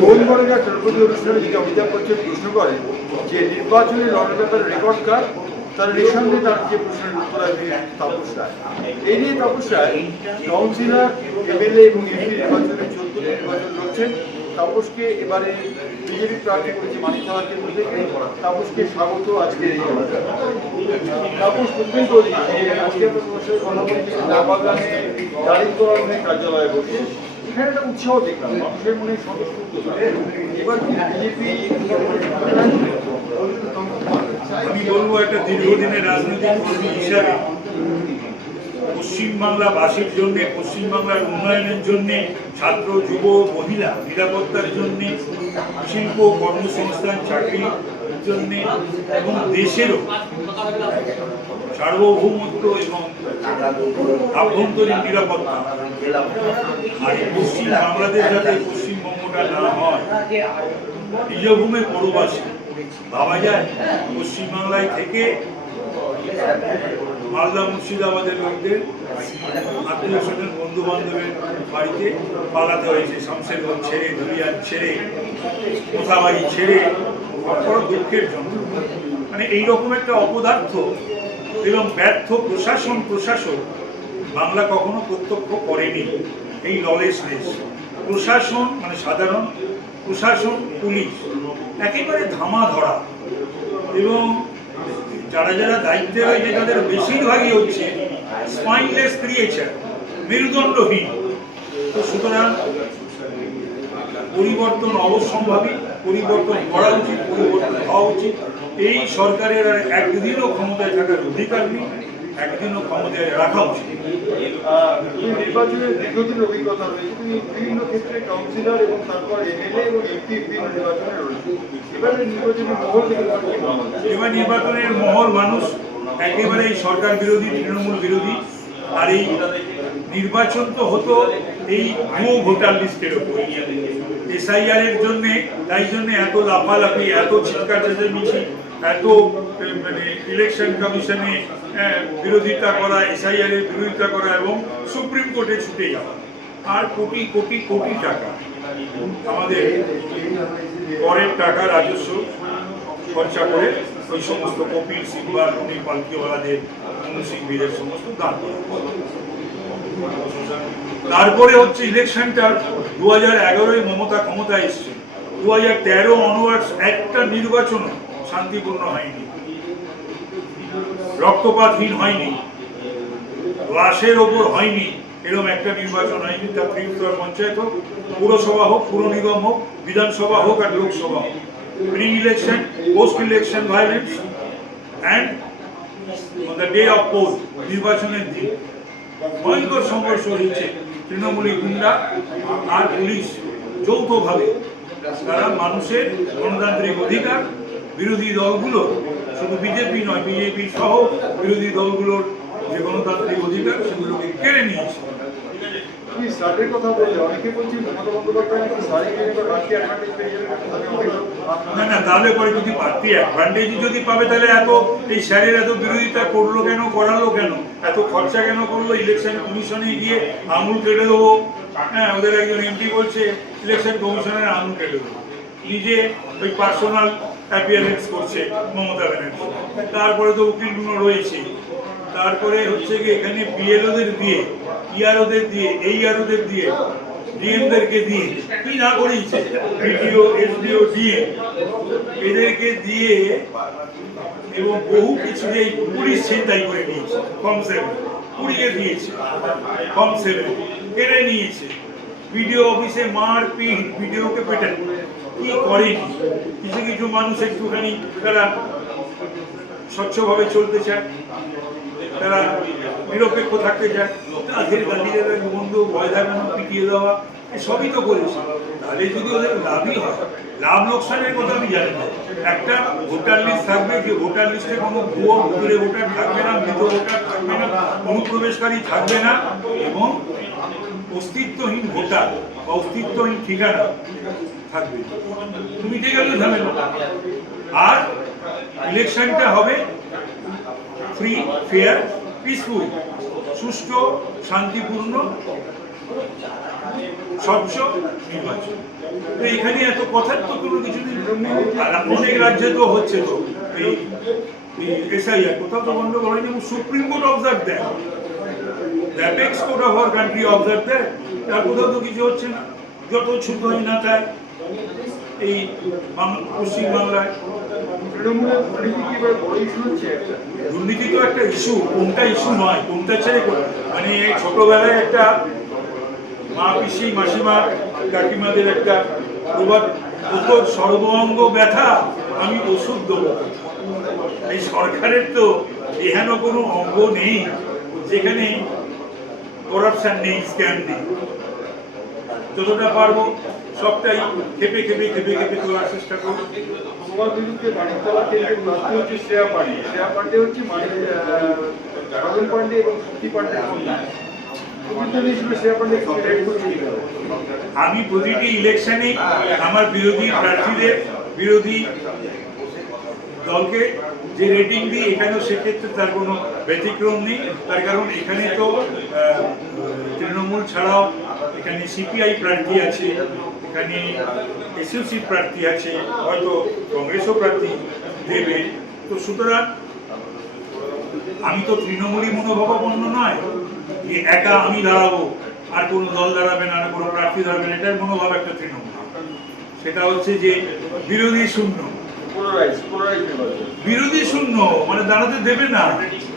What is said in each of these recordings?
মোহনগঞ্জের চলপতি অনুষ্ঠানে যদি অমিতাভ বচ্চন প্রশ্ন করেন যে নির্বাচনে লড়ার ব্যাপারে রেকর্ড কার, তার নিঃসন্দেহে তার যে প্রশ্নের উত্তর আসবে তাপস রায়। এই নিয়ে তাপস রায় কাউন্সিলর, এমএলএ এবং এমপি নির্বাচনের 14টি নির্বাচন লড়ছেন। তাপসকে এবারে বিজেপি প্রার্থী করেছে মানিকতলা কেন্দ্র থেকে। তাপসকে স্বাগত আজকে এই তাপস প্রথমেই বলি আজকে আমরা তোমার সাথে কথা বলছি লাবাগানে দারিদ্র কার্যালয়ে বসে। এখানে একটা উৎসাহ দেখলাম, মানুষের মনে স্বতঃস্ফূর্ত। এবার বিজেপি আমি বলবো একটা দীর্ঘদিনের রাজনৈতিক কর্মী হিসাবে পশ্চিমবাংলাবাসীর জন্য, পশ্চিমবাংলার উন্নয়নের জন্য, ছাত্র যুব মহিলা নিরাপত্তার জন্য, শিল্প কর্মসংস্থান চাকরির জন্য এবং দেশেরও সার্বভৌমত্ব এবং আভ্যন্তরীণ নিরাপত্তা আর পশ্চিম বাংলাদেশ যাতে পশ্চিমবঙ্গটা না হয়, বীরভূমের পরবাসী ভাবা যায় পশ্চিমবাংলায় থেকে মালদা মুর্শিদাবাদের লোকদের আত্মীয় স্বজন বন্ধু বান্ধবের বাড়িতে পালাতে হয়েছে, শামশেরগঞ্জ ছেড়ে, ধুলিয়ান ছেড়ে, কোথাবাড়ি ছেড়ে, বড় দুঃখের জন্য। মানে এইরকম একটা অপদার্থ এবং ব্যর্থ প্রশাসক বাংলা কখনো প্রত্যক্ষ করেনি। এই ললেসনেস প্রশাসন, মানে সাধারণ প্রশাসন, পুলিশ একেবারে ধামা ধরা, এবং যারা যারা দায়িত্বে রয়েছে তাদের বেশিরভাগই হচ্ছে স্পাইনলেস ক্রিয়েচার, মেরুদণ্ডহীন। তো সুতরাং পরিবর্তন অবশ্যম্ভাবী, পরিবর্তন করা উচিত, পরিবর্তন হওয়া উচিত। এই সরকারের আর একদিনও ক্ষমতায় থাকার অধিকার নেই, একদিনও ক্ষমতায় রাখা উচিত। নির্বাচনের দীর্ঘদিন অভিজ্ঞতা রয়েছে, তুমি বিভিন্ন ক্ষেত্রে কাউন্সিলর এবং তারপর এমএলএ এবং এমপি নির্বাচনে রয়েছে। এবার নির্বাচনের মহল থেকে এবার নির্বাচনের মহল মানুষ একেবারে এই সরকার বিরোধী, তৃণমূল বিরোধী। আর এই নির্বাচন তো হতো এই ভুয়ো ভোটার লিস্টের ওপর, এসআইআর এর জন্য। তাই জন্য এত লাফালাফি, এত চিৎকার চেঁচামেচি, এত মানে ইলেকশন কমিশনে বিরোধিতা করা, এসআইআর এর বিরোধিতা করা এবং সুপ্রিম কোর্টে ছুটে যাওয়া। আর কোটি কোটি কোটি টাকা আমাদের করের টাকা রাজস্ব খরচা করে ওই সমস্ত কপিল সিং বা রনি পালকিওয়ালাদের, মনু সিং বীরের সমস্ত দান করা। তারপরে হচ্ছে ইলেকশনটা 2011 মমতা ক্ষমতায় এসছে, 2013 অনওয়ার্ডস একটা নির্বাচন শান্তিপূর্ণ হয়নি, রক্তপাতহীন হয়নি, লাশের ওপর হয়নি, এরকম একটা নির্বাচন হয়নি। তা ত্রিপুরা পঞ্চায়েত হোক, পুরসভা হোক, পুর নিগম হোক, বিধানসভা হোক আর লোকসভা হোক, pre election, post election violence and on the day of poll, নির্বাচনের দিন ভয়ঙ্কর সংঘর্ষ হয়েছে। তৃণমূলী গুন্ডা আর পুলিশ যৌথভাবে তারা মানুষের গণতান্ত্রিক অধিকার, বিরোধী দলগুলোর, শুধু বিজেপি নয়, বিজেপি সহ বিরোধী দলগুলোর যে গণতান্ত্রিক অধিকার সেগুলোকে কেড়ে নিয়েছে। না না, তাহলে পরে যদি পার্টি অ্যাডভান্টেজ যদি পাবে, তাহলে এত এই স্যারের এত বিরোধিতা করলো কেন, করালো কেন, এত খরচা কেন করলো? ইলেকশন কমিশনে গিয়ে আঙুল কেটে দেবো। হ্যাঁ, ওদের একজন এমপি বলছে ইলেকশন কমিশনের আঙুল কেটে দেবো, নিজে ওই পার্সোনাল অ্যাপিয়ারেন্স করছে মমতা ব্যানার্জি। তারপরে তো উকিলগুলো রয়েছে, তারপরে হচ্ছে কি এখানে বিএলওদের দিয়ে, ইআরওদের দিয়ে, এইআরওদের দিয়ে, ডিএমদেরকে দিয়ে কি না করেছে, বিডিও, এসডিও, ডিএম এদেরকে দিয়ে, এবং বহু কিছু এই পুলিশ ছিনতাই করে নিয়েছে, ফর্ম 7 পুড়িয়ে দিয়েছে, ফর্ম 7 কেড়ে নিয়েছে, বিডিও অফিসে মারপিট, বিডিওকে পেটে কি করেনি। কিছু কিছু মানুষ একটুখানি তারা স্বচ্ছভাবে চলতে চায়, তারা নিরপেক্ষ থাকতে চায়, তাদের গালিগালাজ, বন্ধু, ভয় দেখানো, পিটিয়ে দেওয়া, সবই তো করেছে। তাহলে যদি ওদের লাভই হয়, লাভ লোকসানের কথা আমি জানি না। একটা ভোটার লিস্ট থাকবে, যে ভোটার লিস্টে কোনো ভুয়ো ভুতুরে ভোটার থাকবে না, মৃত ভোটার থাকবে না, অনুপ্রবেশকারী থাকবে না, এবং অস্তিত্বহীন ভোটার বা অস্তিত্বহীন ঠিকানা থাকবে। তুমি ঠিক আছে ঝামেলা। আর ইলেকশনটা হবে ফ্রি, ফেয়ার, পিসফুল, সুষ্ঠু, শান্তিপূর্ণ স্বচ্ছ নির্বাচন। তো এখানে এত কথার তো কোনো কিছু নেই। আর অনেক রাজ্যে তো হচ্ছে তো এই এসআইআর কোথাও তো গন্ডগোল হয়নি, এবং সুপ্রিম কোর্ট অবজার্ভ দেয়, the apex court of our country observe দেয়, তার কোথাও তো কিছু হচ্ছে না। যত ছুট হয় না তাই এই পশ্চিমবাংলায় দুর্নীতি তো একটা ইস্যু, কোনটা ইস্যু নয়, কোনটা ছেড়ে মানে ছোটবেলায় একটা মা পিসি মাসিমা কাকিমাদের একটা প্রবাদ, তোর সর্বাঙ্গ ব্যথা আমি ওষুধ দেবো। এই সরকারের তো এহেন কোনো অঙ্গ নেই যেখানে করাপশন নেই, স্ক্যাম নেই। যতটা পারবো সবটাই খেপে খেপে খেপে খেপে তোলার চেষ্টা করবো। তোমার বিরুদ্ধে মানিকতলা কেন্দ্রের প্রার্থী হচ্ছে শ্রেয়া পান্ডে। শ্রেয়া পান্ডে হচ্ছে রতন পান্ডে এবং শক্তি পান্ডের কন্যা। আমি প্রতিটি ইলেকশনে আমার বিরোধী প্রার্থীদের, বিরোধী দলকে যে রেটিং দিই, এখানেও সেক্ষেত্রে তার কোনো ব্যতিক্রম নেই। তার কারণ এখানে তো তৃণমূল ছাড়াও এখানে সিপিআই প্রার্থী আছে, এখানে এসইউসি প্রার্থী আছে, হয়তো কংগ্রেসও প্রার্থী দেবে। তো সুতরাং আমি তো তৃণমূলী মনোভাবাপন্ন নয় যে একা আমি দাঁড়াবো আর কোনো দল দাঁড়াবে না, কোনো প্রার্থী দাঁড়াবে না, এটার মনোভাব একটা তৃণমূল। সেটা হচ্ছে যে বিরোধী শূন্য, বিরোধী শূন্য মানে দাঁড়াতে দেবে না।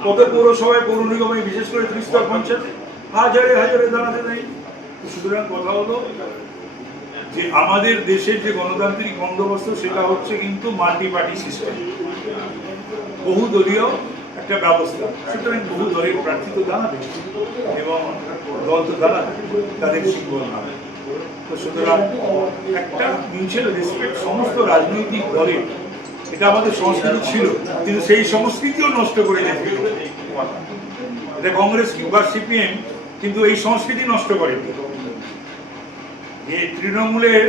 কত পৌরসভায়, পৌর নিগমে, বিশেষ করে ত্রিস্তর পঞ্চায়েতে হাজারে হাজারে দাঁড়াতে নেই। সুতরাং কথা হলো যে আমাদের দেশের যে গণতান্ত্রিক বন্দোবস্ত, সেটা হচ্ছে কিন্তু মাল্টি পার্টি সিস্টেম, বহুদলীয় একটা ব্যবস্থা। সুতরাং বহু দলের প্রার্থী তো দাঁড়াবে এবং দল তো দাঁড়াবে, তাদের সিম্বল নামে। তো সুতরাং একটা মিউচুয়াল রেসপেক্ট সমস্ত রাজনৈতিক দলের, এটা আমাদের সংস্কৃতি ছিল, কিন্তু সেই সংস্কৃতিও নষ্ট করে দিয়েছে এটা কংগ্রেস বা সিপিএম, কিন্তু এই সংস্কৃতি নষ্ট করেনি। যে তৃণমূলের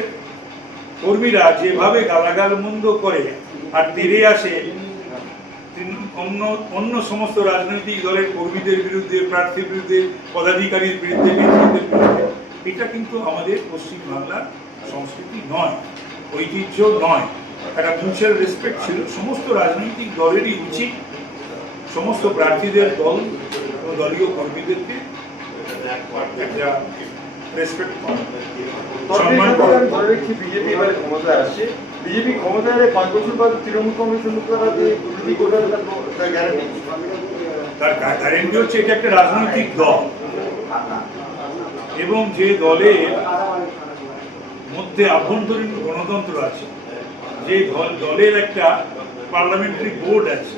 কর্মীরা যেভাবে গালাগাল মন্দ করে আর তেড়ে আসে অন্য অন্য সমস্ত রাজনৈতিক দলের কর্মীদের বিরুদ্ধে, প্রার্থীর বিরুদ্ধে, পদাধিকারীর বিরুদ্ধে, নেতৃত্বের বিরুদ্ধে, এটা কিন্তু আমাদের পশ্চিমবাংলার সংস্কৃতি নয়, ঐতিহ্য নয়। একটা মিউচুয়াল রেসপেক্ট ছিল। সমস্ত রাজনৈতিক দলেরই উচিত সমস্ত প্রার্থীদের দল ও দলীয় কর্মীদেরকে একটা রেসপেক্ট করা, সম্মান করা। বিজেপি এবারে ক্ষমতায় আসছে, বিজেপি ক্ষমতায় 5 বছর পর তৃণমূল কংগ্রেসের মুখরা দুর্নীতি করে তার গ্যারান্টি। তার গ্যারান্টি হচ্ছে এটা একটা রাজনৈতিক দল, এবং যে দলের মধ্যে আভ্যন্তরীণ গণতন্ত্র আছে, যে দলের একটা পার্লামেন্টারি বোর্ড আছে,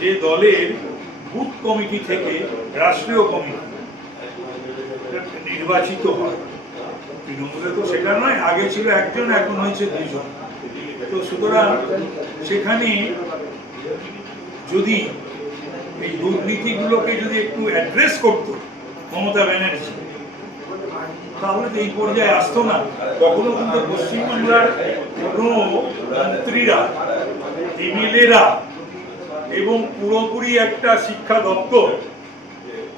যে দলের বুথ কমিটি থেকে রাষ্ট্রীয় কমিটি নির্বাচিত হয়। তৃণমূলে তো সেটা নয়, আগে ছিল একজন, এখন হয়েছে 2 জন। তো সুতরাং সেখানে যদি এই দুর্নীতিগুলোকে যদি একটু অ্যাড্রেস করতো মমতা ব্যানার্জি, তাহলে তো এই পর্যায়ে আসতো না। কখনো কিন্তু পশ্চিমবাংলার কোনো মন্ত্রীরা, এমএলএরা এবং পুরোপুরি একটা শিক্ষা দপ্তর,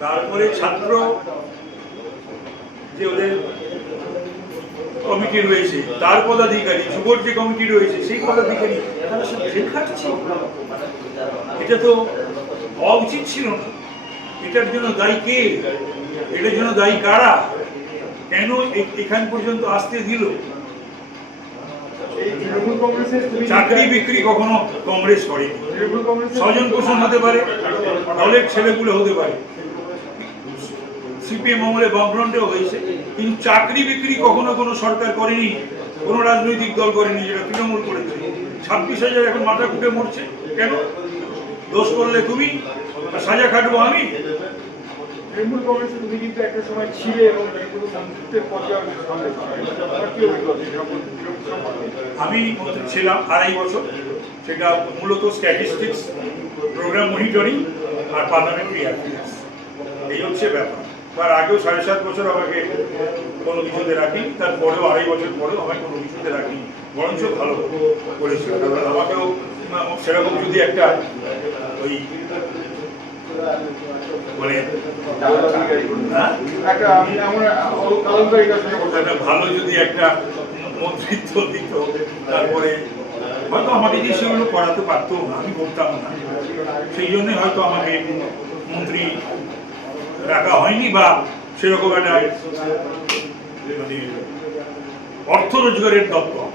তারপরে ছাত্র যে ওদের কমিটি রয়েছে তার পদাধিকারী, যুবর যে কমিটি রয়েছে সেই পদাধিকারী, তারা সব জেল খাটছে। এটা তো হওয়া উচিত ছিল না। এটার জন্য দায়ী কে? এটার জন্য দায়ী কারা? কেন এখান পর্যন্ত আসতে দিল? চাকরি বিক্রি কখনো কংগ্রেস করেনি। স্বজন পোষণ হতে পারে, দলের ছেলেগুলো হতে পারে, সিপিএম আমলে বামফ্রন্টেও হয়েছে, কিন্তু চাকরি বিক্রি কখনো কোনো সরকার করেনি, কোনো রাজনৈতিক দল করেনি, যেটা তৃণমূল করেছে। 26,000 এখন মাথা কুটে মরছে। কেন? দোষ করলে তুমি, আর সাজা খাটবো আমি। তৃণমূল কংগ্রেসে তুমি কিন্তু একটা সময় ছিলে এবং আমি ছিলাম 2.5 বছর। সেটা মূলত স্ট্যাটিস্টিক্স, প্রোগ্রাম মনিটরিং আর পার্লামেন্টারি অ্যাফেয়ার্স, এই হচ্ছে ব্যাপার। তার আগেও 7.5 বছর আমাকে কোনো কিছুতে রাখিনি, তারপরেও 2.5 বছর পরেও আমাকে কোনো কিছুতে রাখিনি, বরঞ্চ ভালো করেছিল। আমাকেও সেরকম যদি একটা ওই মানে হ্যাঁ? একটা এমন আলঙ্কারিকার সঙ্গে বলতে একটা ভালো যদি একটা মন্ত্রিত্ব দিত, তারপরে হয়তো আমাকে দিয়ে সেগুলো করাতে পারতো না, আমি করতাম না, সেই জন্যই হয়তো আমাকে মন্ত্রী রাখা হয়নি, বা সেরকম একটা মানে অর্থ রোজগারের দপ্তর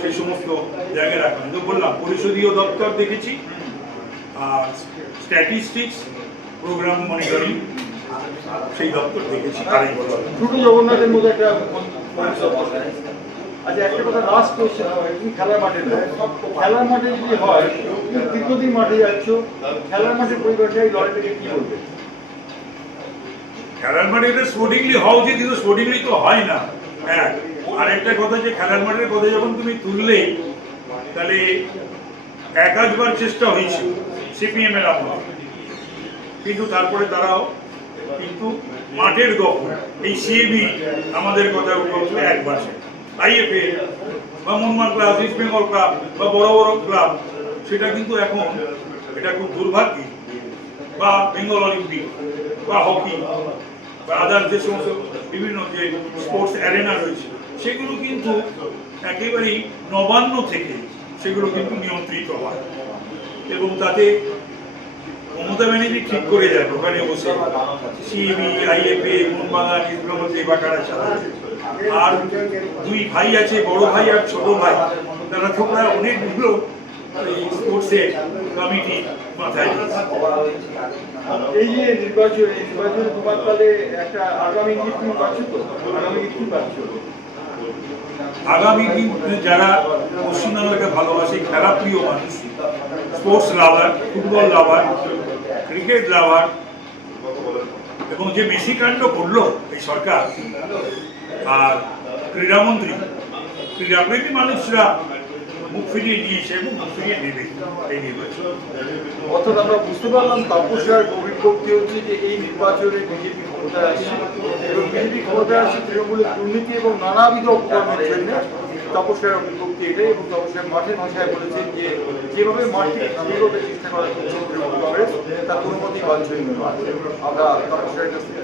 সেই সমস্ত জায়গায় রাখা হয়নি। তো বললাম পরিষদীয় দপ্তর দেখেছি, আর স্ট্যাটিস্টিক্স, প্রোগ্রাম মনিটরিং সেই দপ্তর দেখেছি আড়াই বছর। দুটো জগন্নাথের মধ্যে একটা আচ্ছা, একটা কথা লাস্ট কোয়েশ্চেন, তুমি খেলার মাঠে নয়, খেলার মাঠে যদি হয়, তুমি দীর্ঘদিন মাঠে যাচ্ছ, খেলার মাঠের পরিবেশে এই লড়াইটাকে কি বলবে? খেলার মাঠে এটা স্পোর্টিংলি হওয়া উচিত, কিন্তু স্পোর্টিংলি তো হয় না। হ্যাঁ, আর একটা কথা যে খেলার মাঠের কথা যখন তুমি তুললে, তাহলে এক আধবার চেষ্টা হয়েছিল সিপিএম এর আমলে, কিন্তু তারপরে তারাও কিন্তু মাঠের দখল, এই সিএবি আমাদের কথা বলছিল একবার, আইএফএ বা Mohun Bagan club, east Bengal club বা বড় বড় ক্লাব, সেটা কিন্তু এখন এটা খুব দুর্ভাগ্য, বা বেঙ্গল অলিম্পিক বা হকি বা আদার যে সমস্ত বিভিন্ন যে স্পোর্টস অ্যারেনা রয়েছে, সেগুলো কিন্তু একেবারেই নবান্ন থেকে সেগুলো কিন্তু নিয়ন্ত্রিত হয়, এবং তাতে মমতা ব্যানার্জি ঠিক করে যায় ওখানে বসে CAB, IFA, Mohun Bagan, east Bengal যে বাটারা চালাচ্ছে। আর দুই ভাই আছে, বড় ভাই আর ছোট ভাই, তারা তো প্রায় অনেকগুলো স্পোর্টসের কমিটি মাথায় দিয়েছে। এই যে নির্বাচনের তোমার একটা আগামী ইঙ্গিত তুমি পাচ্ছ তো? আগামী ইঙ্গিত কি পাচ্ছ? আগামী দিনে যারা পশ্চিমবাংলাকে ভালোবাসে, খেলা প্রিয় মানুষ, স্পোর্টস লাভার, ফুটবল লাভার, ক্রিকেট লাভার, এবং যে বেশি কাণ্ড করলো এই সরকার আর ক্রীড়ামন্ত্রী, ক্রীড়াপ্রেমী মানুষরা মুখ ফিরিয়ে নিয়েছে এবং মুখ ফিরিয়ে নেবে এই নির্বাচন। অর্থাৎ আমরা বুঝতে পারলাম তাপস রায়ের অভিব্যক্তি হচ্ছে যে এই নির্বাচনে বিজেপি ক্ষমতায় আসছে, এবং বিজেপি ক্ষমতায় আসছে তৃণমূলের দুর্নীতি এবং নানাবিধ অপকর্মের জন্য। তাপস রায়ের অভিব্যক্তি এটাই, এবং তাপস রায় মাঠের ভাষায় বলেছেন যে যেভাবে মাঠকে খালি করতে চেষ্টা করা হচ্ছে তৃণমূল কংগ্রেস, তা কোনো মতেই বাঞ্ছনীয় নয়। আমরা তাপস রায়ের কাছ থেকে